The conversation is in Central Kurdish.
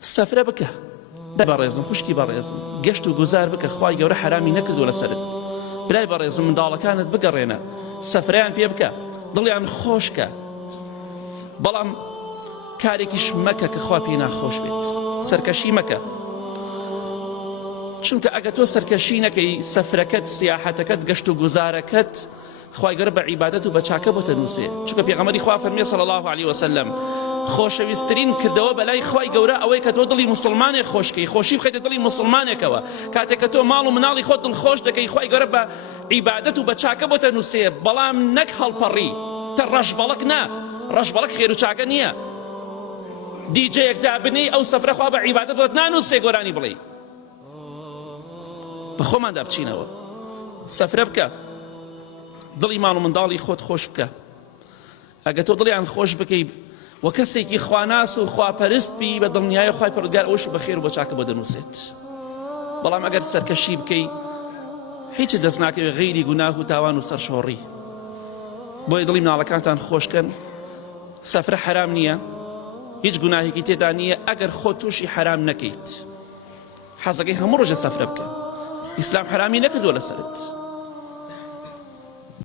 سەفرە بکە بەڕێزم خوشکی بەڕێزم گەشت و گوزار بکە خوای گەورە حرامی نەکردووە لەسەرت برای بەڕێزم منداڵەکانت بگەڕێنە سەفرەیان پێ بکە دڵیان خۆشکە بەڵام کارێکیش مەکە کە خوا پێی ناخۆش بێت سەرکەشی مەکە چونکە ئەگە تۆ سەرکەشی نەکەی سەفرەکەت سیاحەتەکەت گەشت و گوزارەکەت خوای گەورە بە عیبادەت و بە چاکە بۆتە نووسێ چونکە پێغەمبەری خوا فەرمێ صلی الله علیه وسلم خۆشەویستترین کردەوە بەلای خوای گەورە ئەوەی کە تۆ دڵی موسڵمانێک خۆشکەی خۆشی بخەیتە دڵی موسڵمانێکەوە کاتێک کە تۆ ماڵ و مناڵی خۆت دڵخۆش دەکەی خوای گەورە بە عیبادەت و بە چاکە بۆتە نووسێ بەڵام نەک هەڵپەڕی تە ڕەشبەڵک نا ڕەشبەڵک خێر و چاکە نییە دیجەیەک دابنی ئەو سەفرە خوا بە عیبادەت بۆت نانووسێ گۆرانی بڵێ بە خۆماندا بچینەوە سەفرە بکە دڵی ماڵ و منداڵی خۆت خۆش بکە ئەگە تۆ دڵیان خۆش بکەی و کەسێکی خواناس و خواپەرست بی بە دڵنیایە خوای پەروەردگار ئەوەش بە خێر و بە چاکە بۆ دەنووسێت بەڵام ئەگەر سەرکەشی بکەی هیچ دەست ناکەوێت غەیری گوناه و تاوان و سەرشۆڕی بۆیە دڵی مناڵەکانتان خۆشکەن سەفرە حرام نییە هیچ گوناهێکی تێدا نییە ئەگەر خۆ تووشی حرام نەکەیت حەزەکەی هەموو ڕۆژە سەفرە بکە ئیسلام حرامی نەکردووە لەسەرت